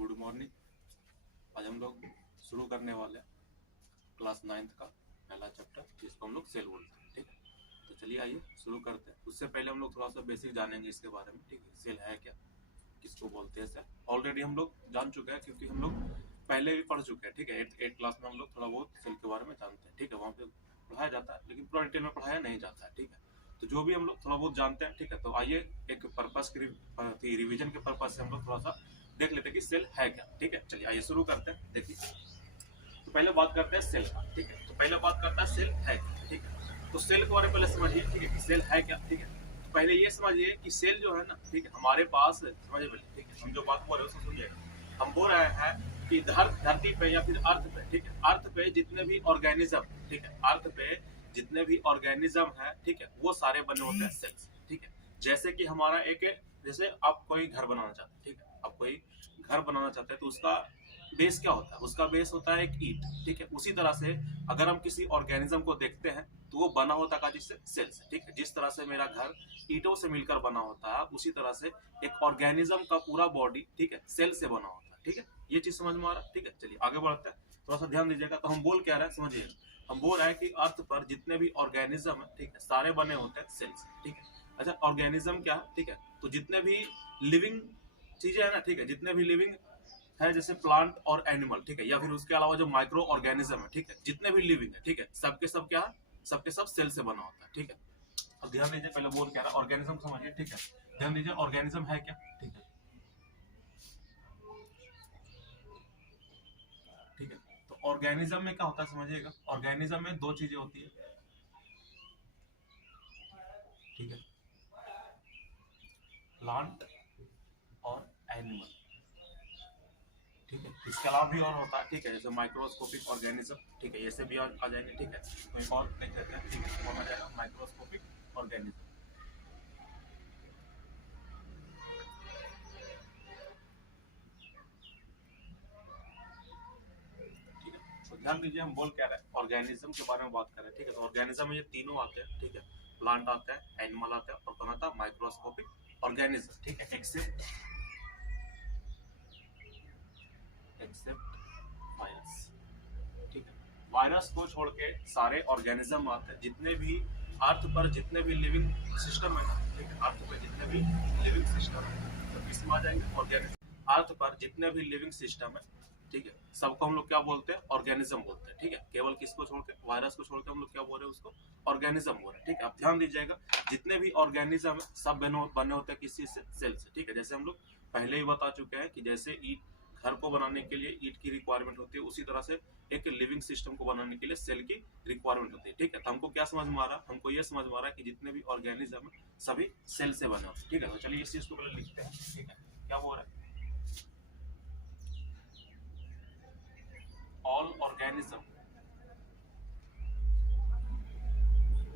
Good morning. आज हम लोग शुरू करने वाले हैं क्लास 9th का पहला चैप्टर, जिसको हम लोग सेल बोलते हैं। ठीक है, तो चलिए आइए शुरू करते हैं। उससे पहले हम लोग थोड़ा सा बेसिक जानेंगे इसके बारे में। ठीक है, सेल है क्या, किसको बोलते हैं सेल। ऑलरेडी हम लोग जान चुके हैं क्योंकि हम लोग पहले भी पढ़ चुके हैं। ठीक है, 8th क्लास में हम लोग थोड़ा बहुत सेल के बारे में जानते हैं। ठीक है, वहाँ पे पढ़ाया जाता है लेकिन पूरा डिटेल में पढ़ाया नहीं जाता है। ठीक है, तो जो भी हम लोग थोड़ा बहुत जानते हैं। ठीक है, तो आइए एक पर्पस की रिवीजन के पर्पस से हम लोग थोड़ा सा देख लेते हैं कि सेल है क्या। ठीक है, चलिए आइए शुरू करते हैं। देखिए, तो पहले बात करते हैं सेल का। ठीक है, तो पहले बात करता है सेल है क्या। ठीक है, तो सेल के बारे में पहले समझिए। ठीक है, कि सेल है क्या। ठीक है, तो पहले ये समझिए कि सेल जो है ना, ठीक है, हमारे पास समझिए पहले। ठीक है, हम जो बात बोल रहे हैं उसको सुनिएगा। हम बोल रहे हैं कि धरती पे या फिर अर्थ पे, ठीक है, अर्थ पे जितने भी ऑर्गेनिज्म, ठीक है, अर्थ पे जितने भी ऑर्गेनिज्म है, ठीक है, वो सारे बने होते हैं सेल्स। ठीक है, जैसे कि हमारा एक, जैसे आप कोई घर बनाना चाहते हैं। ठीक है, आप कोई घर बनाना चाहते हैं तो उसका बेस क्या होता है? उसका बेस होता है एक ईंट। ठीक है, उसी तरह से अगर हम किसी ऑर्गेनिज्म को देखते हैं तो वो बना होता है जिससे सेल से। ठीक है, जिस तरह से मेरा घर ईंटों से मिलकर बना होता है, उसी तरह से एक ऑर्गेनिज्म का पूरा बॉडी, ठीक है, सेल से बना होता है। ठीक है, ये चीज समझ में आ रहा है। ठीक है, चलिए आगे बढ़ते हैं, थोड़ा सा ध्यान दीजिएगा। तो हम बोल क्या रहे हैं समझिएगा। हम बोल रहे हैं कि अर्थ पर जितने भी ऑर्गेनिज्म है, ठीक है, सारे बने होते हैं सेल से। ठीक है, अच्छा, ऑर्गेनिज्म क्या है? ठीक है, तो जितने भी लिविंग चीजें है ना, ठीक है, जितने भी लिविंग है, जैसे प्लांट और एनिमल, ठीक है, या फिर उसके अलावा जो माइक्रो ऑर्गेनिज्म है, ठीक है, जितने भी लिविंग है, ठीक है, सबके सब क्या है? सबके सब सेल से बना होता है। ठीक है, अब ध्यान दीजिए, पहले बोल क्या रहा है, ऑर्गेनिज्म समझिए। ठीक है, ध्यान दीजिए, ऑर्गेनिज्म है क्या। ठीक है, ठीक है, तो ऑर्गेनिज्म में क्या होता है समझिएगा। ऑर्गेनिज्म में दो चीजें होती है। ठीक है, प्लांट और एनिमल। ठीक है, इसके अलावा भी और होता है। ठीक है, जैसे माइक्रोस्कोपिक ऑर्गेनिज्म। ठीक है, ऐसे भी आ जाएंगे। ठीक है, तो एक और देख लेते हैं। ठीक है, कौन आ जाएगा? Microscopic organism. ठीक है, तो ध्यान दीजिए, हम बोल क्या रहे हैं, ऑर्गेनिज्म के बारे में बात कर रहे हैं। ठीक है, तो ऑर्गेनिज्म में ये तीनों आते हैं। ठीक है, प्लांट आता है, एनिमल आता है, और कौन आता है? Microscopic organism. ठीक है, एक्सेप्ट वायरस। ठीक है, वायरस को छोड़ के सारे ऑर्गेनिज्म आते हैं, जितने भी अर्थ पर जितने भी लिविंग सिस्टम है। ठीक है, अर्थ पर जितने भी लिविंग सिस्टम है, तो किसमें आ जाएंगे? ऑर्गेनिज्म। अर्थ पर जितने भी लिविंग सिस्टम है, ठीक है, सबको हम लोग क्या बोलते हैं? ऑर्गेनिज्म बोलते हैं। ठीक है, केवल किसको छोड़ के? वायरस को छोड़ के हम लोग क्या बोल रहे हैं? उसको ऑर्गेनिज्म बोल रहे हैं। ठीक है, अब ध्यान दीजिएगा, जितने भी ऑर्गेनिज्म है सब बने होते हैं किस चीज से? सेल से। ठीक है, जैसे हम लोग पहले ही बता चुके हैं कि जैसे ईट, घर को बनाने के लिए ईट की रिक्वायरमेंट होती है, उसी तरह से एक लिविंग सिस्टम को बनाने के लिए सेल की रिक्वायरमेंट होती है। ठीक है, तो हमको क्या समझ में आ रहा है? हमको ये समझ में आ रहा है कि जितने भी ऑर्गेनिज्म है सभी सेल से बने होते हैं। ठीक है, तो चलिए इस चीज को पहले लिखते हैं। ठीक है, क्या बोल रहा है? All organism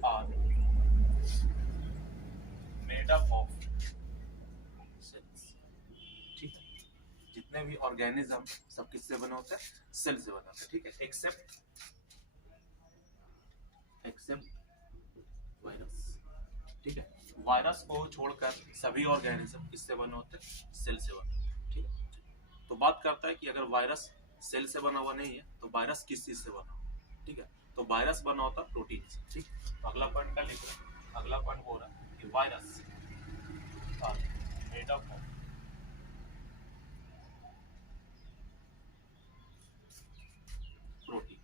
are made up of cells. ठीक है, जितने भी ऑर्गेनिज्म सब किससे बने होते हैं? सेल से बने होते हैं। ठीक है, एक्सेप्ट वायरस। ठीक है, वायरस को छोड़कर सभी ऑर्गेनिज्म किससे बने होते हैं? सेल से बने होते हैं। ठीक है, तो बात करता है कि अगर वायरस सेल से बना हुआ नहीं है तो वायरस किस चीज से बना हुआ? ठीक है, तो वायरस बना होता है प्रोटीन से। ठीक, तो अगला पॉइंट क्या लिख रहे हैं? अगला पॉइंट हो रहा है कि virus made up of protein.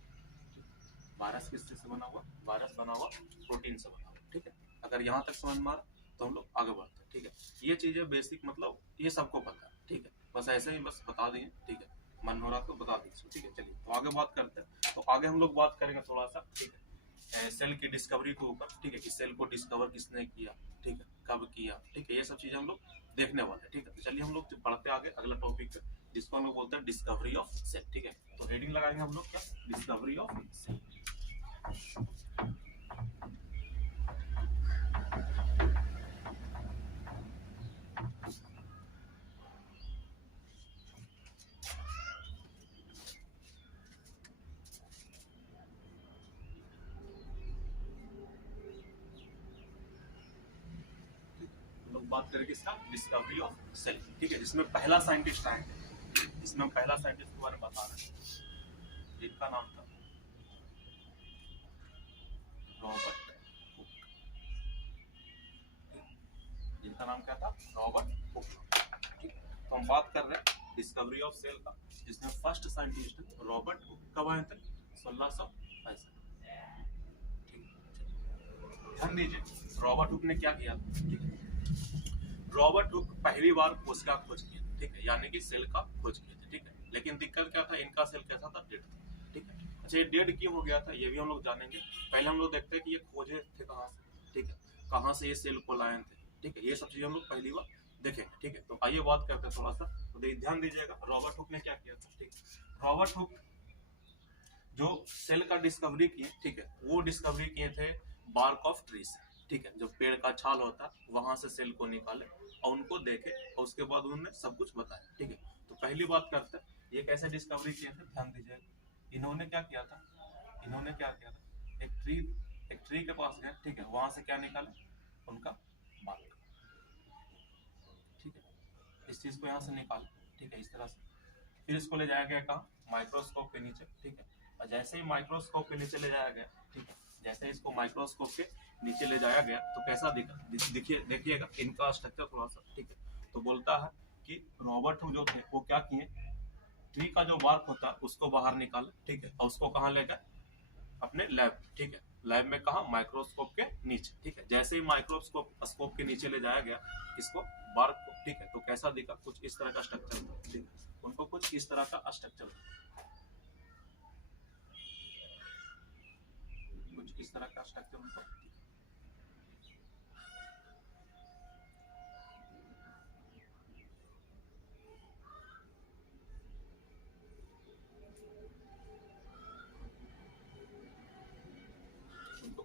Virus किस चीज से बना हुआ? वायरस बना हुआ प्रोटीन से बना हुआ। ठीक है, अगर यहाँ तक समझ में आ रहा तो हम लोग आगे बढ़ते हैं। ठीक है, ये चीजें बेसिक, मतलब ये सबको पता है। ठीक है, बस ऐसे ही बस बता दिए। ठीक है, मन हो रहा तो बता दीजिए। ठीक है, चलिए तो आगे बात करते हैं। तो आगे हम लोग बात करेंगे थोड़ा सा। ठीक है, सेल की डिस्कवरी के ऊपर। ठीक है, कि सेल को डिस्कवर किसने किया, ठीक है, कब किया, ठीक है, ये सब चीजें हम लोग देखने वाले हैं। ठीक है, तो चलिए हम लोग पढ़ते आगे अगला टॉपिक पे, जिसको हम लोग बोलते हैं डिस्कवरी ऑफ सेल। ठीक है, तो हेडिंग लगाएंगे हम लोग क्या? Discovery of cell. लोग बात करेंगे इसका डिस्कवरी ऑफ सेल। ठीक है, जिसमें पहला साइंटिस्ट आएंगे इसमें हम पहला साइंटिस्ट के बारे में बता रहे हैं, जिनका नाम था रॉबर्ट हुक। जिनका नाम क्या था? Robert Hooke. ठीक, तो हम बात कर रहे हैं डिस्कवरी ऑफ सेल का, जिसमें फर्स्ट साइंटिस्ट रॉबर्ट हुक कब आए थे? 1665। ध्यान दीजिए, रॉबर्ट हुक ने क्या किया? रॉबर्ट हुक पहली बार कोशिका खोज किए थे, ठीक है, यानी कि सेल का खोज किए थे, ठीक है। लेकिन दिक्कत क्या था? इनका सेल कैसा था? डेड था, ठीक है। अच्छा, ये डेड क्यों हो गया था ये भी हम लोग जानेंगे। पहले हम लोग देखते हैं कि ये खोजे थे कहाँ से, ठीक है, कहाँ से ये सेल को लाए थे, ठीक है। ये सब चीजें हम लोग पहली बार देखेंगे, ठीक है। तो आइए बात करते हैं थोड़ा सा, तो ध्यान दीजिएगा रॉबर्ट हुक ने क्या किया था, ठीक है। रॉबर्ट हुक जो सेल का डिस्कवरी किए, ठीक है, वो डिस्कवरी किए थे बार्क ऑफ ट्री से, ठीक है। जो पेड़ का छाल होता है वहां से सेल को निकाले और उनको देखे और उसके बाद उन्होंने सब कुछ बताया, ठीक है। तो पहली बात करते हैं ये कैसे डिस्कवरी किए थे, ध्यान दीजिएगा। इन्होंने क्या किया था? एक ट्री के पास गए, ठीक है, वहां से क्या निकाले? उनका बार्क, ठीक है। इस चीज को यहाँ से निकाले, ठीक है, इस तरह से। फिर इसको ले जाया गया कहाँ? माइक्रोस्कोप के नीचे, ठीक है। और जैसे ही माइक्रोस्कोप के नीचे ले जाया गया, ठीक है, जैसे इसको माइक्रोस्कोप के नीचे ले जाया गया तो कैसा दिखा? देखिएगा इनका स्ट्रक्चर थोड़ा सा, ठीक है। तो बोलता है कि रॉबर्ट हुक जो थे वो क्या किए? ट्री का जो बार्क होता है उसको बाहर निकाले, ठीक है, और उसको कहाँ ले गए? अपने लैब, ठीक है। लैब में कहा? माइक्रोस्कोप के नीचे, ठीक है। जैसे ही माइक्रोस्कोप के नीचे ले जाया गया इसको, बार्क को, ठीक है, तो कैसा दिखा? कुछ इस तरह का स्ट्रक्चर, ठीक है। उनको कुछ इस तरह का स्ट्रक्चर, कुछ इस तरह का स्ट्रक्चर उनको,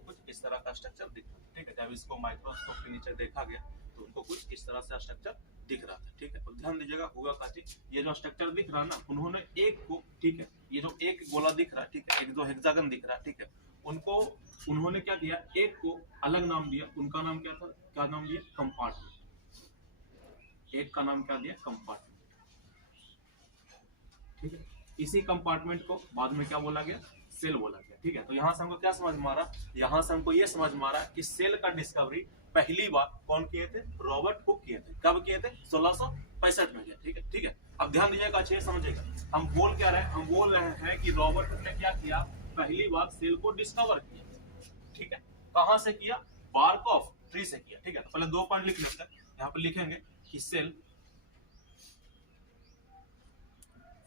कुछ इस तरह का स्ट्रक्चर दिख रहा था, ठीक है। जब इसको माइक्रोस्कोप के नीचे देखा गया तो उनको कुछ इस तरह से स्ट्रक्चर दिख रहा था, ठीक है। और ध्यान दीजिएगा हुआ क्या चीज, ये जो स्ट्रक्चर दिख रहा है ना, उन्होंने एक को, ठीक है, ये जो एक गोला दिख रहा है, ठीक है, एक जो हेक्सागन दिख रहा है, ठीक है, उनको उन्होंने क्या किया? एक को अलग नाम दिया। उनका नाम क्या था? क्या नाम दिया? कंपार्टमेंट। एक का नाम क्या दिया? कंपार्टमेंट, ठीक है। इसी कंपार्टमेंट को बाद में क्या बोला गया? सेल बोला गया, ठीक है। तो यहाँ से हमको क्या समझ में आ रहा? यहाँ से हमको ये समझ में आ रहा है कि सेल का डिस्कवरी पहली बार कौन किए थे? रॉबर्ट हुक किए थे। कब किए थे? 1665 में किए, ठीक है, ठीक है। अब ध्यान दीजिएगा, अच्छे समझेगा। हम बोल क्या रहे हैं? हम बोल रहे हैं कि रॉबर्ट हुक ने क्या किया? पहली बार सेल को डिस्कवर किया, ठीक है। कहां से किया? बार्क ऑफ ट्री से किया, ठीक है। तो पहले 2 पॉइंट लिख लेते हैं। यहाँ पे लिखेंगे कि cell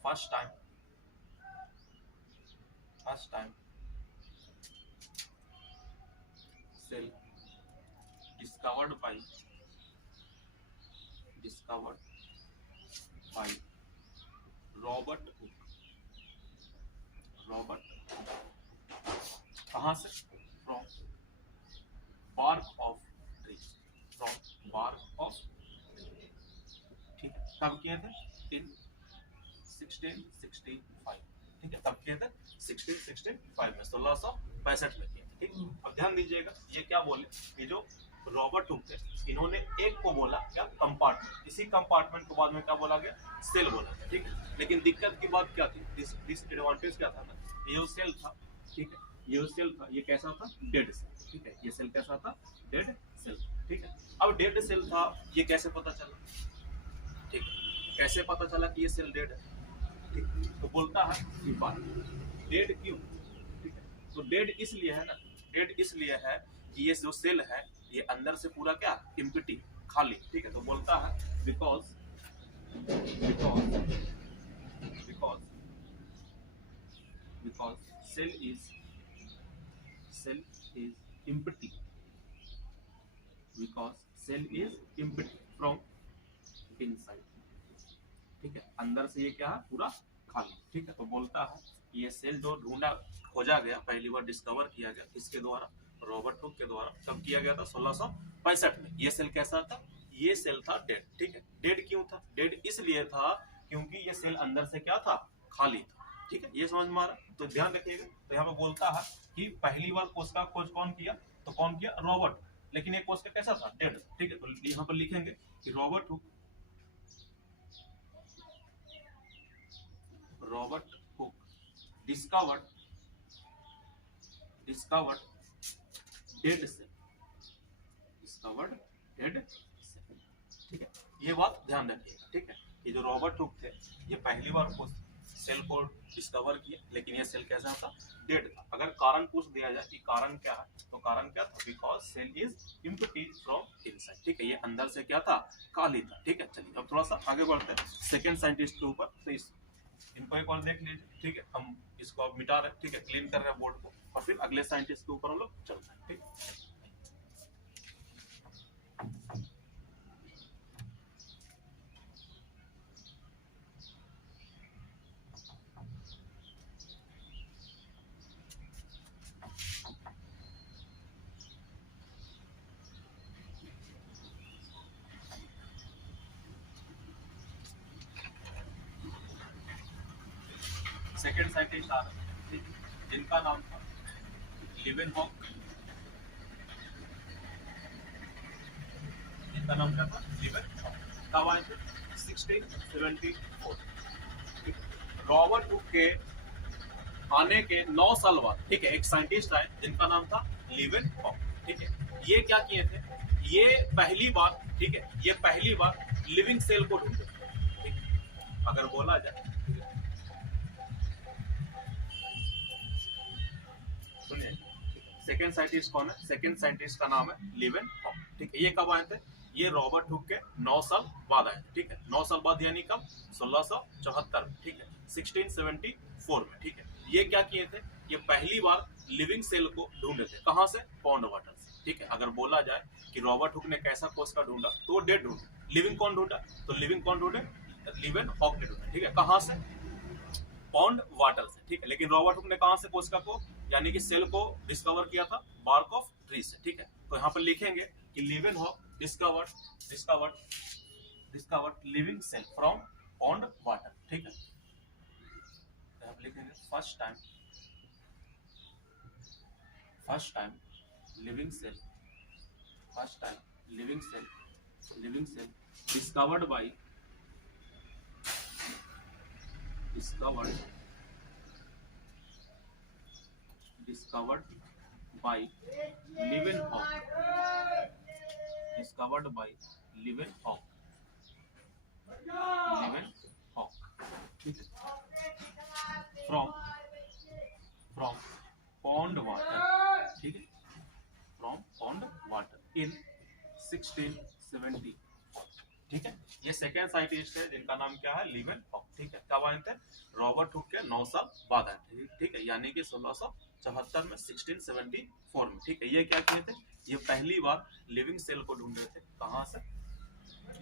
first time cell discovered by Robert Hooke. कहां से? फ्रॉम बार्क ऑफ ट्री, ठीक है। कब किए थे? इन 1665, ठीक है। तब किए थे 1665 में, 1665 में किए थे, ठीक। अब ध्यान दीजिएगा, ये क्या बोले? ये जो रॉबर्ट हुक थे, इन्होंने एक को बोला क्या? कंपार्टमेंट। इसी कंपार्टमेंट को बाद में क्या बोला गया? सेल बोला गया, ठीक है। लेकिन दिक्कत की बात क्या थी? डिसएडवांटेज क्या था ना? ये जो सेल था, ठीक है, ये जो सेल था ये कैसा था? डेड सेल, ठीक है। ये सेल कैसा था? डेड सेल, ठीक है। अब डेड सेल था, ये कैसे पता चला? ठीक है, कैसे पता चला कि ये सेल डेड है? ठीक, तो बोलता है कि बात डेड क्यों, ठीक है। तो डेड इसलिए है ना, डेड इसलिए है कि ये जो सेल है ये अंदर से पूरा क्या? एम्प्टी, खाली, ठीक है। तो बोलता है because cell is empty, because cell is empty from inside, ठीक है। अंदर से ये क्या है? पूरा खाली, ठीक है। तो बोलता है ये सेल जो ढूंढा, खोजा गया, पहली बार डिस्कवर किया गया, इसके द्वारा, रॉबर्ट हुक के द्वारा। कब किया गया था? 1665 में। ये सेल कैसा था? ये सेल था डेड, ठीक है। डेड क्यों था? डेड इसलिए था क्योंकि ये सेल अंदर से क्या था? खाली था, ठीक है। ये समझ में आ रहा? तो ध्यान रखिएगा। तो यहाँ पे बोलता है कि पहली बार कोशिका खोज कौन किया? तो कौन किया? रॉबर्ट। लेकिन एक कोशिका कैसा था? डेड, ठीक है। तो यहाँ पर लिखेंगे कि Robert Hooke Robert Hooke discovered dead cell, discovered dead cell. ठीक है, ये बात ध्यान रखिएगा। ठीक है, ये जो रॉबर्ट हुक थे ये पहली बार को सेल को डिस्कवर किया, लेकिन ये सेल कैसा था, डेड था। अगर कारण पूछ दिया जाए कि कारण क्या है, तो कारण क्या था, because cell is empty from inside. ठीक है, ये अंदर से क्या था, खाली था। ठीक है, चलिए अब थोड़ा सा आगे बढ़ते हैं सेकंड साइंटिस्ट के ऊपर। तो इनको एक और देख लीजिए। ठीक है, हम इसको अब मिटा रहे हैं। ठीक है, क्लीन कर रहे हैं बोर्ड को, और फिर अगले साइंटिस्ट के ऊपर हम लोग चलते हैं। ठीक है, सेकंड साइंटिस्ट आ रहे हैं जिनका नाम था लीवेनहॉक। जिनका नाम क्या था, लीवेनहॉक। कब आए थे, 1674। रॉबर्ट हुक के आने के 9 साल बाद, ठीक है, एक साइंटिस्ट आए जिनका नाम था लीवेनहॉक। ठीक है, ये क्या किए थे, ये पहली बार, ठीक है, ये पहली बार लिविंग सेल को ढूंढे। ठीक है, अगर बोला जाए, सुनिए, सेकेंड साइंटिस्ट कौन है, सेकेंड साइंटिस्ट का नाम है लीवेनहॉक। ठीक है, ये कब आए थे, ये रॉबर्ट हुक के 9 साल बाद आए थे। ठीक है, 9 साल बाद यानी कब, 1674 में। ठीक है, 1674 में। ठीक है, ये क्या किए थे, ये पहली बार लिविंग सेल को ढूंढे थे। कहां से, पॉन्ड वाटर से। ठीक है, अगर बोला जाए कि रॉबर्ट हुक ने कैसा कोशिका ढूंढा, तो डेड ढूंढा। लिविंग कौन ढूंढा, तो लिविंग कौन ढूंढे, लीवेनहॉक ने ढूंढा। ठीक है, कहां से, पॉन्ड वाटर से। ठीक है, लेकिन रॉबर्ट हुक ने कहां से कोशिका को, यानी कि सेल को डिस्कवर किया था, बार्क ऑफ ट्री से। ठीक है, तो यहाँ पर लिखेंगे कि Leeuwenhoek discovered living cell from pond water. ठीक है, तो हम लिखेंगे first time living cell discovered by Leeuwenhoek. ठीक है, फ्रॉम पॉन्ड वाटर। ठीक है, फ्रॉम पॉन्ड वाटर इन 1670। ठीक है, ये सेकेंड साइंटिस्ट है जिनका नाम क्या है, लीवेनहॉक। ठीक है, कब आए थे, रॉबर्ट हुक के 9 साल बाद आए थे। ठीक है, यानी कि 1674 में, 1674 में। ठीक है, ये क्या किए थे, ये पहली बार लिविंग सेल को ढूंढ रहे थे। कहां से,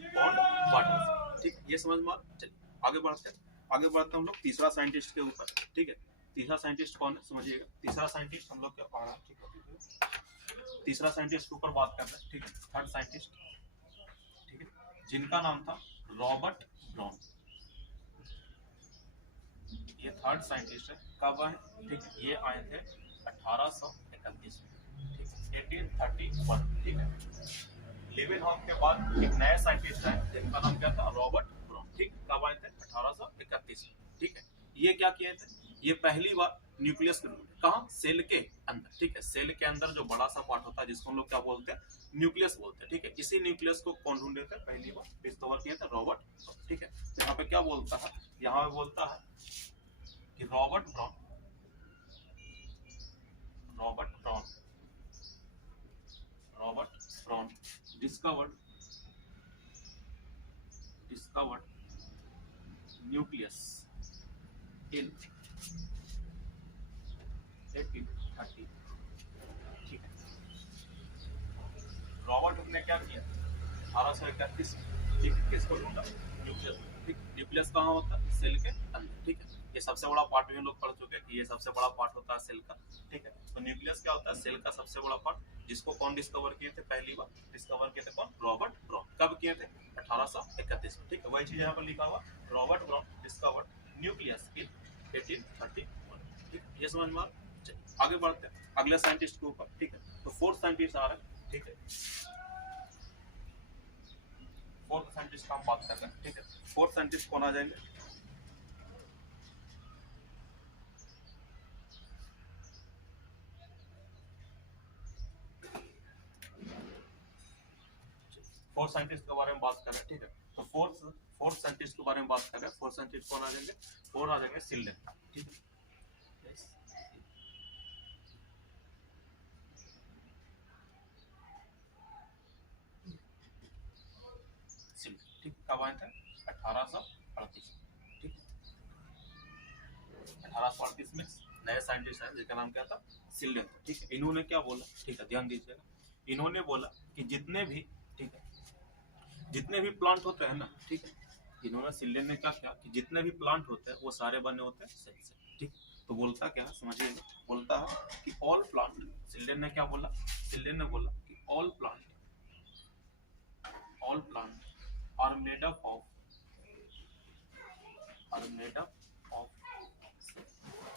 पॉन्ड वाटर से। ठीक, ये समझ में। चलिए आगे बढ़ते हम लोग तीसरा साइंटिस्ट के ऊपर। ठीक है, तीसरा साइंटिस्ट कौन है, समझिएगा। तीसरा साइंटिस्ट हम लोग क्या पढ़ा, ठीक है, तीसरा साइंटिस्ट के ऊपर बात कर रहे हैं। ठीक है, थर्ड साइंटिस्ट, ठीक है, जिनका नाम था रॉबर्ट ब्राउन। ये थर्ड साइंटिस्ट है। कब आए, ठीक है, ये आए थे 1831 में। ठीक है, 1831। ठीक है, लीवेनहॉक के बाद एक नया साइंटिस्ट है जिनका नाम क्या था, रॉबर्ट ब्राउन। ठीक, कब आए थे, 1831 में। ठीक है, ये क्या किए थे, ये पहली बार न्यूक्लियस के ढूंढे। कहाँ, सेल के अंदर। ठीक है, सेल के अंदर जो बड़ा सा पार्ट होता है जिसको हम लोग क्या बोलते हैं, न्यूक्लियस बोलते हैं। ठीक है, इसी न्यूक्लियस को कौन ढूंढे थे, पहली बार डिस्कवर किए थे रॉबर्ट। ठीक है, यहाँ पे क्या बोलता है, यहाँ पे बोलता है कि Robert brown discovered nucleus in 1830। ठीक है, रॉबर्ट ने क्या किया, 1831। ठीक है, किसको ढूंढा, न्यूक्लियस। ठीक, न्यूक्लियस कहाँ होता है, सेल के अंदर। ठीक है, ये सबसे बड़ा पार्ट भी हम लोग पढ़ चुके हैं कि ये सबसे बड़ा पार्ट होता है सेल का। ठीक है, तो न्यूक्लियस क्या होता है, सेल का सबसे बड़ा पार्ट, जिसको कौन डिस्कवर किए थे, पहली बार डिस्कवर किए थे कौन, रॉबर्ट ब्राउन। कब किए थे, 1831 में। ठीक है, वही चीज यहाँ पर लिखा हुआ, Robert brown discovered nucleus in 1831। ठीक, ये समझ में। आगे बढ़ते हैं अगले साइंटिस्ट के ऊपर। ठीक है, तो फोर्थ साइंटिस्ट आ रहा है। ठीक है, फोर्थ साइंटिस्ट का हम बात कर रहे हैं। ठीक है, फोर्थ साइंटिस्ट कौन आ जाएंगे, फोर्थ साइंटिस्ट के बारे में बात कर रहे हैं, ठीक है। तो फोर्थ साइंटिस्ट के बारे में बात कर रहे हैं। फोर्थ साइंटिस्ट कौन आ जाएंगे? फोर्थ आ जाएंगे सिल्डन, ठीक है। ठीक, कब आए थे? 1838, ठीक। 1838 में नए साइंटिस्ट आए जिनका नाम क्या था? सिल्डन, ठीक है। इन्होंने क्या बोला, ठीक है, ध्यान दीजिएगा। इन्होंने बोला कि जितने भी, ठीक है, जितने भी प्लांट होते हैं ना, ठीक है, इन्होंने सिल्डन ने क्या किया कि जितने भी प्लांट होते हैं वो सारे बने होते हैं सेल से, ठीक। तो बोलता क्या है समझिएगा, बोलता है कि ऑल प्लांट, सिल्डन ने क्या बोला? सिल्डन ने बोला कि all plant are made up of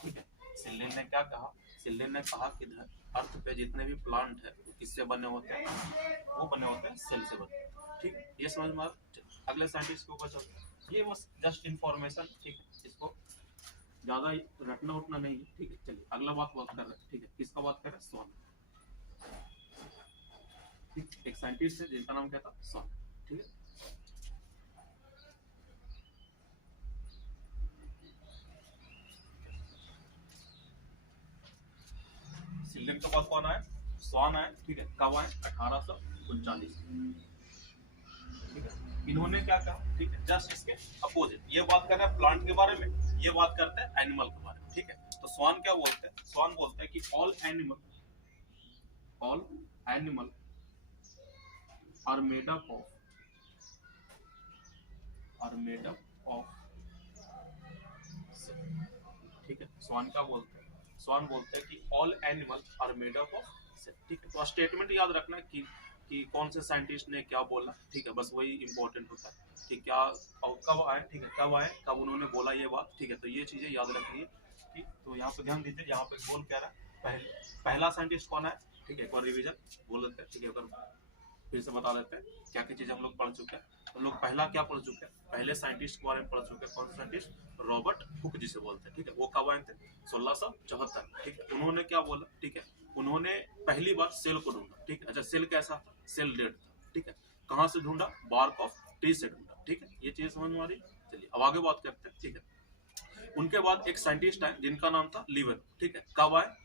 ठीक है। सिल्डन ने क्या कहा? सिल्डन ने कहा कि अर्थ पे जितने भी प्लांट है वो किससे बने होते हैं? वो बने होते हैं सेल से बने, ठीक। ये समझ में आ? अगले साइंटिस्ट के ऊपर चलते हैं। ये बस जस्ट इंफॉर्मेशन, ठीक है, इसको ज्यादा रटना उठना नहीं है, ठीक है। चलिए अगला बात कर रहे हैं, ठीक है। किसका बात कर रहे हैं? स्वान, ठीक। एक साइंटिस्ट है जिनका नाम क्या था? स्वान, ठीक है। सिल्डन के पास कौन आए? स्वान आए, ठीक है। कब आए? 1839, ठीक है। इन्होंने क्या कहा, ठीक है, जस्ट इसके अपोजिट। ये बात कर रहे हैं प्लांट के बारे में, ये बात करते हैं एनिमल के बारे में, ठीक है। तो स्वान क्या बोलते हैं? स्वान बोलते हैं कि all animal are made up of, ठीक है। स्वान क्या बोलते हैं? स्वान बोलते हैं कि all animal are made up of cell, ठीक है। तो स्टेटमेंट याद रखना कि कौन से साइंटिस्ट ने क्या बोला, ठीक है, बस वही इंपॉर्टेंट होता है कि क्या और कब आए, ठीक है, कब उन्होंने बोला ये बात, ठीक है। तो ये चीजें याद रखनी है, ठीक। तो यहाँ पे ध्यान दीजिए, यहाँ पे बोल क्या रहा है, पहला साइंटिस्ट कौन है, ठीक है। एक बार रिवीजन बोल लेते हैं, ठीक है, एक बार फिर से बता देते हैं क्या क्या चीजें हम लोग पढ़ चुके हैं। हम लोग पहला क्या पढ़ चुके हैं? पहले साइंटिस्ट के बारे में पढ़ चुके हैं। कौन सा साइंटिस्ट? रॉबर्ट हुक जिसे बोलते हैं, ठीक है। वो कब आए थे? 1674, ठीक है। उन्होंने क्या बोला, ठीक है, उन्होंने पहली बार सेल को ढूंढा, ठीक है। अच्छा, सेल कैसा था? सेल डेड था, ठीक है। कहाँ से ढूंढा? बार्क ऑफ ट्री से ढूंढा, ठीक है। ये चीज समझ में आ रही? चलिए अब आगे बात करते हैं, ठीक है। उनके बाद एक साइंटिस्ट आए जिनका नाम था लीवर, ठीक है। कब आए?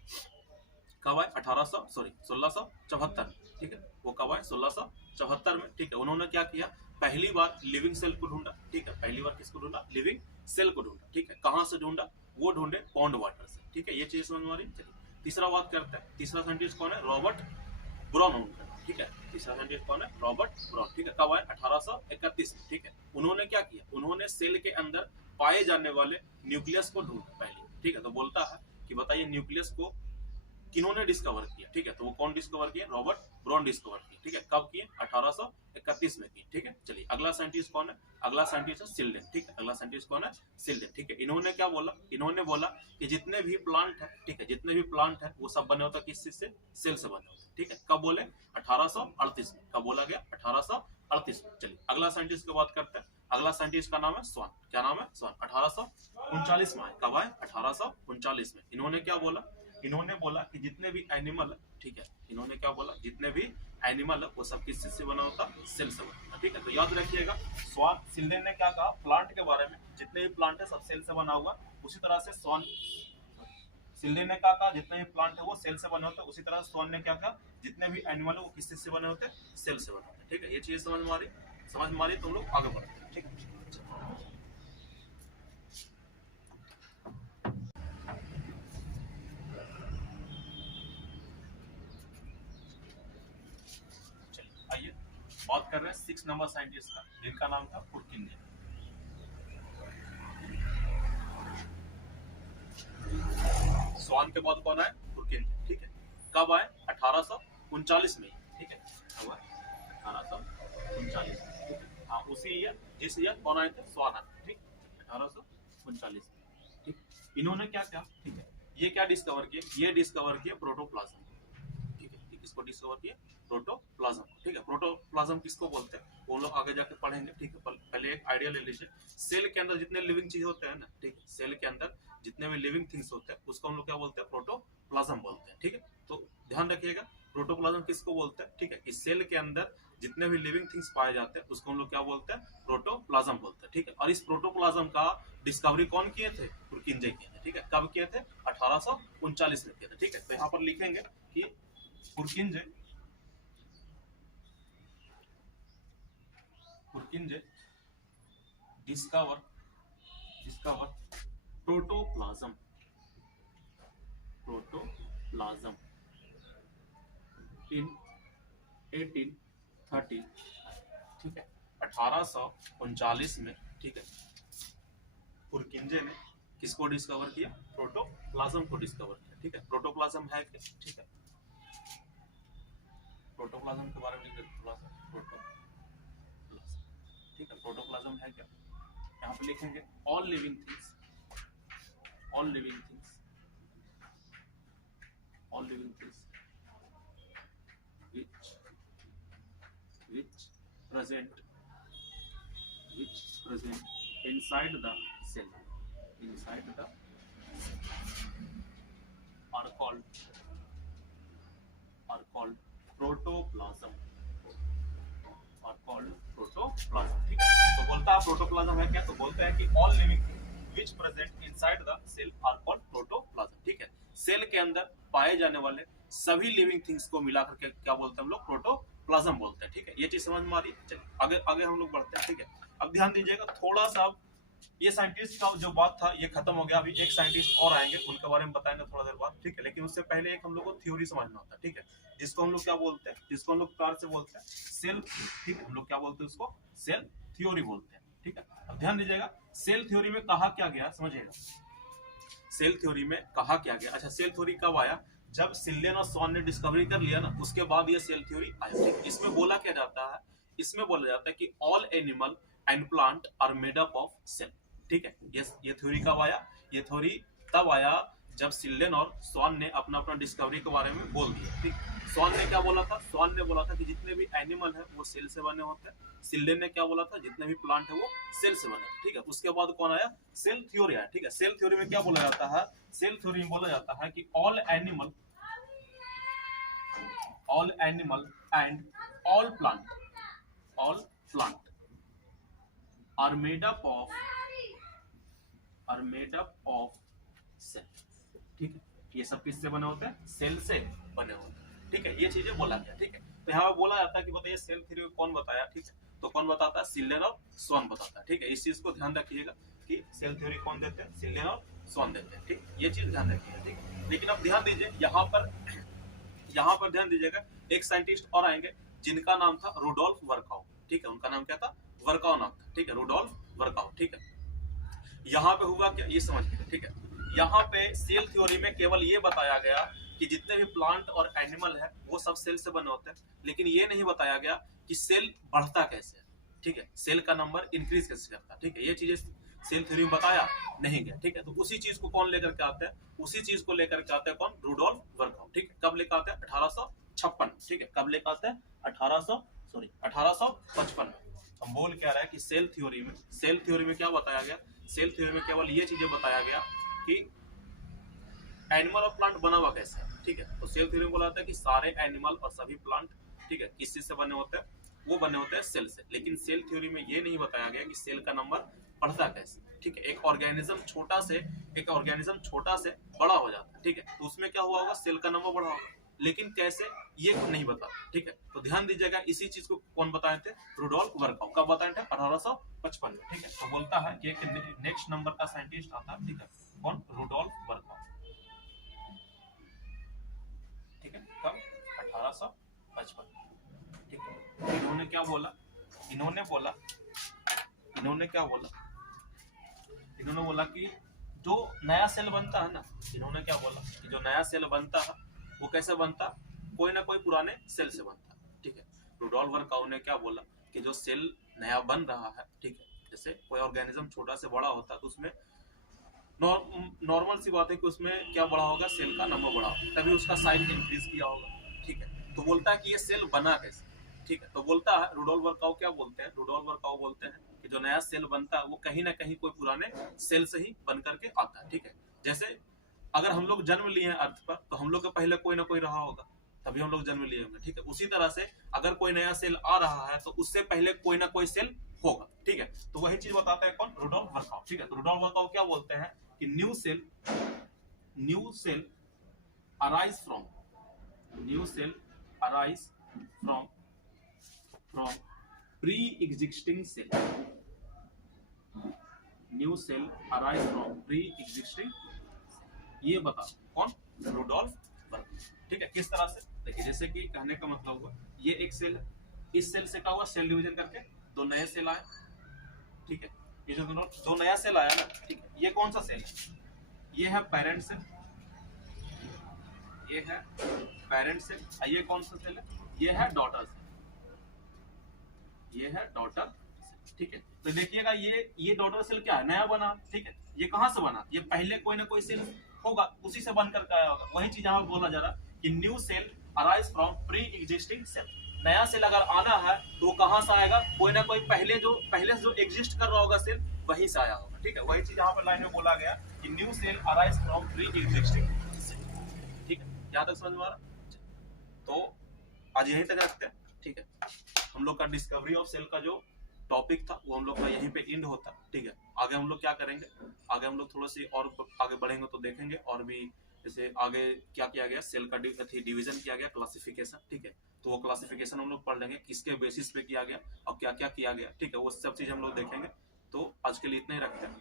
1674, ठीक है। वो कब आए? 1674 में, ठीक है। उन्होंने क्या किया? पहली बार लिविंग सेल को ढूंढा, ठीक है। पहली बार किसको ढूंढा? लिविंग सेल को ढूंढा, ठीक है। कहाँ से ढूंढा? वो ढूंढे पॉन्ड वाटर से, ठीक है। ये चीज समझ में आ रही? चलिए तीसरा बात करते हैं। तीसरा साइंटिस्ट कौन है? रॉबर्ट ब्राउन, ठीक है। तीसरा साइंटिस्ट कौन है? रॉबर्ट ब्राउन, ठीक है। कब आए? 1831 में, ठीक है। उन्होंने क्या किया? उन्होंने सेल के अंदर पाए जाने वाले न्यूक्लियस को ढूंढा पहले, ठीक है। तो बोलता है कि बताइए न्यूक्लियस को किन्होंने डिस्कवर किया, ठीक है। तो वो कौन डिस्कवर किया? रॉबर्ट ब्राउन डिस्कवर किया, ठीक है। कब किए? 1831 में किए, ठीक है। चलिए अगला साइंटिस्ट कौन है? अगला साइंटिस्ट है सिल्डन, ठीक है। अगला साइंटिस्ट कौन है? सिल्डन, ठीक है। इन्होंने क्या बोला? इन्होंने बोला कि जितने भी प्लांट है, ठीक है, जितने भी प्लांट है वो सब बने होता है किस चीज से? सेल से बने होते हैं, ठीक है। कब बोले? 1838 में। कब बोला गया? 1838 में। चलिए अगला साइंटिस्ट की बात करते हैं। अगला साइंटिस्ट का नाम है स्वान। क्या नाम है? स्वान। 1839 में आए। कब आए? 1839 में। इन्होंने क्या बोला? इन्होंने बोला कि जितने भी एनिमल, ठीक है, इन्होंने क्या बोला? जितने भी एनिमल है वो सब किस चीज से बना होता? सेल से बना होता, ठीक है। तो याद रखिएगा, स्वान सिल्डन ने क्या कहा प्लांट के बारे में? जितने भी प्लांट है सब सेल से बना हुआ। उसी तरह से स्वान सिल्डन ने क्या कहा? जितने भी प्लांट है वो सेल से बने होते हैं। उसी तरह स्वान ने क्या कहा? जितने भी एनिमल है वो किस चीज से बने होते हैं? सेल से बने होते हैं, ठीक है। ये चीज समझ में आ रही? तुम लोग आगे बढ़ते हैं, ठीक है। आइए बात कर रहे हैं 6 नंबर साइंटिस्ट का, जिनका नाम था पुरकिंजे। स्वान के बाद कौन आए? पुरकिंजे, ठीक है। कब आए? 1839 में, ठीक है। कब आए? 1839, ठीक है। हाँ, उसी ईयर जिस ईयर कौन आए थे? स्वान आए, ठीक। 1839 में, ठीक। इन्होंने क्या किया, ठीक है, ये क्या डिस्कवर किया? ये डिस्कवर किया प्रोटोप्लाज्म, ठीक है। किसको डिस्कवर किया? प्रोटोप्लाज्म, ठीक है। प्रोटोप्लाज्म किसको बोलते हैं वो लोग आगे जाके पढ़ेंगे, ठीक है। पहले एक आइडिया ले लीजिए। सेल के अंदर जितने लिविंग चीज होते हैं ना, ठीक है, सेल के अंदर जितने भी लिविंग थिंग्स होते हैं उसको हम लोग क्या बोलते हैं? प्रोटोप्लाज्म बोलते हैं, ठीक है। तो ध्यान रखिएगा, प्रोटोप्लाज्म किसको बोलते हैं, ठीक है। इस सेल के अंदर जितने भी लिविंग थिंग्स पाए जाते हैं उसको हम लोग क्या बोलते हैं, प्रोटोप्लाज्म बोलते हैं, ठीक है। और इस प्रोटोप्लाज्म का डिस्कवरी कौन किए थे, पुरकिंजे किए थे, ठीक है। कब किए थे, 1839 में किए थे, ठीक है। तो यहाँ पर लिखेंगे कि पुरकिंजे डिस्कवर प्रोटोप्लाज्म इन 1830, ठीक है, 1839 में, ठीक है। पुरकिंजे ने किसको डिस्कवर किया, प्रोटोप्लाज्म को डिस्कवर किया, ठीक है। प्रोटोप्लाज्म है क्या, ठीक है। प्रोटोप्लाज्म के बारे में प्रोटोप्लाज्म, ठीक है। प्रोटोप्लाज्म है क्या, यहाँ पे लिखेंगे all living things which present inside the cell are called protoplasm, ठीक है। तो बोलता है प्रोटोप्लाज्म है क्या, तो बोलते हैं कि all living things which present inside the cell are called protoplasm, ठीक है। सेल के अंदर पाए जाने वाले सभी लिविंग थिंग्स को मिलाकर के क्या बोलते हैं हम लोग, प्रोटोप्लाज्म बोलते हैं, ठीक है। ये चीज समझ में आ रही है। चलिए आगे आगे हम लोग बढ़ते हैं, ठीक है। अब ध्यान दीजिएगा थोड़ा सा, ये साइंटिस्ट का जो बात था ये खत्म हो गया, अभी एक साइंटिस्ट और आएंगे, उनके बारे में बताएंगे थोड़ा देर बाद, ठीक है। लेकिन उससे पहले एक हम लोग को थ्योरी समझना होता है, ठीक है, जिसको हम लोग क्या बोलते हैं, जिसको हम लोग प्यार से बोलते हैं सेल, ठीक है। हम लोग क्या बोलते हैं उसको, सेल थ्योरी बोलते हैं, ठीक है। अब ध्यान दीजिएगा सेल थ्योरी में कहा क्या गया, समझिएगा सेल थ्योरी में कहा क्या गया। अच्छा, सेल थ्योरी कब आया, जब सिल्लेन और स्वान ने डिस्कवरी कर लिया ना, उसके बाद ये सेल थ्योरी आया, ठीक। इसमें बोला क्या जाता है, इसमें बोला जाता है कि all animal and plant are made up of cell, ठीक है। ये थ्योरी कब आया, ये थ्योरी तब आया जब सिल्लेन और स्वान ने अपना अपना डिस्कवरी के बारे में बोल दिया, ठीक। स्वान ने क्या बोला था, स्वान ने बोला था कि जितने भी एनिमल है वो सेल से बने होते हैं। सिल्लेन ने क्या बोला था, जितने भी प्लांट है वो सेल से बने, ठीक है। उसके बाद कौन आया, सेल थ्योरी आया, ठीक है। सेल थ्योरी में क्या बोला जाता है, सेल थ्योरी में बोला जाता है कि all animal and all plant are made up of cell, ठीक है। ये सब किससे बने होते हैं, सेल से बने होते हैं, ठीक है। ये चीजें बोला गया, ठीक है। तो यहाँ बोला जाता है कि बताइए सेल थ्योरी कौन बताया, ठीक है। तो कौन बताता है, सिल्लेन और स्वान बताता है, ठीक है। इस चीज को ध्यान रखिएगा कि सेल थ्योरी कौन देते हैं, सिल्लेन और स्वान देते हैं, ठीक। ये चीज ध्यान रखिएगा, ठीक। लेकिन अब ध्यान दीजिए यहाँ पर ध्यान दीजिएगा, एक साइंटिस्ट और आएंगे जिनका नाम था रुडोल्फ वर्काउ, ठीक है। उनका नाम क्या था, वर्काउ नाम था, ठीक है, रुडोल्फ वर्काउ, ठीक है। यहाँ पे हुआ क्या, ये समझिए, ठीक है। यहाँ पे सेल थ्योरी में केवल ये बताया गया कि जितने भी प्लांट और एनिमल है वो सब सेल से बने होते हैं, लेकिन ये नहीं बताया गया कि सेल बढ़ता कैसे है, ठीक है। सेल का नंबर इंक्रीज कैसे करता है, ठीक है। ये चीजें सेल थ्योरी में बताया नहीं गया, ठीक है। तो उसी चीज को कौन लेकर के आते हैं, उसी चीज को लेकर के आते हैं कौन, रुडोल्फ वर्काउ, ठीक है। कब लेकर आते हैं, 1856, ठीक है। कब लेकर आते हैं, 1855। हम बोल क्या रहा है कि सेल थ्योरी में क्या बताया गया, सेल थ्योरी में केवल ये चीजें बताया गया कि एनिमल और प्लांट बना हुआ कैसे है, ठीक है। तो सेल थ्योरी में बोला था कि सारे एनिमल और सभी प्लांट, ठीक है, किस चीज से बने होते हैं, वो बने होते हैं सेल से। लेकिन सेल थ्योरी में ये नहीं बताया गया कि सेल का नंबर बढ़ता कैसे, ठीक है। एक ऑर्गेनिज्म छोटा से बड़ा हो जाता है, ठीक है। तो उसमें क्या हुआ होगा, सेल का नंबर बढ़ा होगा, लेकिन कैसे ये नहीं बता, ठीक है। तो ध्यान दीजिएगा, इसी चीज को कौन बताए थे, रुडोल्फ वर्काउ। कब बताए थे, 1855 में, ठीक है। तो बोलता है कि एक नेक्स्ट नंबर का साइंटिस्ट आता है, ठीक है, कौन, रुडोल्फ वर्काउ, ठीक है। कब, 1855, ठीक है। इन्होंने क्या बोला, इन्होंने बोला कि जो नया सेल बनता है ना, इन्होंने क्या बोला कि जो नया सेल बनता है वो कैसे बनता, कोई ना कोई पुराने सेल से बनता है, ठीक है। रुडोल्फ वर्काउ ने क्या बोला कि जो सेल नया बन रहा है, ठीक है, जैसे कोई ऑर्गेनिज्म छोटा से बड़ा होता है तो उसमें नॉर्मल सी बात है कि उसमें क्या बड़ा होगा, सेल का नंबर बड़ा होगा, तभी उसका साइज इंक्रीज किया होगा, ठीक है। तो बोलता है कि ये सेल बना कैसे, ठीक है। तो बोलता है रुडोल्फ वर्काउ क्या बोलते हैं, रुडोल्फ वर्काउ बोलते हैं कि जो नया सेल बनता है वो कहीं ना कहीं कोई पुराने सेल से ही बन करके आता है, ठीक है। जैसे अगर हम लोग जन्म लिए हैं अर्थ पर, तो हम लोग के पहले कोई ना कोई रहा होगा, तभी हम लोग जन्म लिए होंगे, ठीक है। उसी तरह से अगर कोई नया सेल आ रहा है तो उससे पहले कोई ना कोई सेल होगा, ठीक है। तो वही चीज बताता है कौन, रुडोल्फ वर्कआउट, ठीक है। तो रुडोल्फ वर्कआउट क्या बोलते हैं कि new cell arise from pre existing cell, new cell arise from pre existing, ये बता कौन, रुडोल्फ वर्कआउट, ठीक है। किस तरह से, देखिए जैसे कि कहने का मतलब हुआ ये एक सेल है, इस सेल से क्या हुआ, सेल डिवीजन करके दो नए सेल आए, ठीक है। ये जो दो नया सेल आया ना, ठीक है, ये कौन सा सेल है, ये है पेरेंट सेल, ये है पेरेंट सेल, ये कौन सा सेल है, ये है डॉटर सेल, ये है डॉटर सेल, ठीक है। तो देखिएगा ये डॉटर सेल क्या है, नया बना, ठीक है। ये कहां से बना, ये पहले कोई ना कोई सेल होगा, उसी से बन करके आया होगा। वही चीज यहाँ बोला जा रहा कि new cell arise from pre existing cell, नया सेल अगर आना है तो कहां से आएगा, कोई ना कोई पहले से जो एग्जिस्ट कर रहा होगा सेल वहीं से आया होगा, ठीक है। वही चीज यहाँ पर लाइन में बोला गया कि new cell arise from pre existing cell, ठीक है। यहाँ तक समझ में आ रहा, तो आज यहीं तक रखते हैं, ठीक है। हम लोग का डिस्कवरी ऑफ सेल का जो टॉपिक था वो हम लोग का यहीं पे एंड होता, ठीक है। आगे हम लोग क्या करेंगे, आगे हम लोग थोड़ा सी और आगे बढ़ेंगे तो देखेंगे और भी, जैसे आगे क्या किया गया, सेल का डिवीजन किया गया, क्लासिफिकेशन, ठीक है। तो वो क्लासिफिकेशन हम लोग पढ़ लेंगे, किसके बेसिस पे किया गया और क्या क्या किया गया, ठीक है। वो सब चीज हम लोग देखेंगे। तो आज के लिए इतना ही रखते हैं।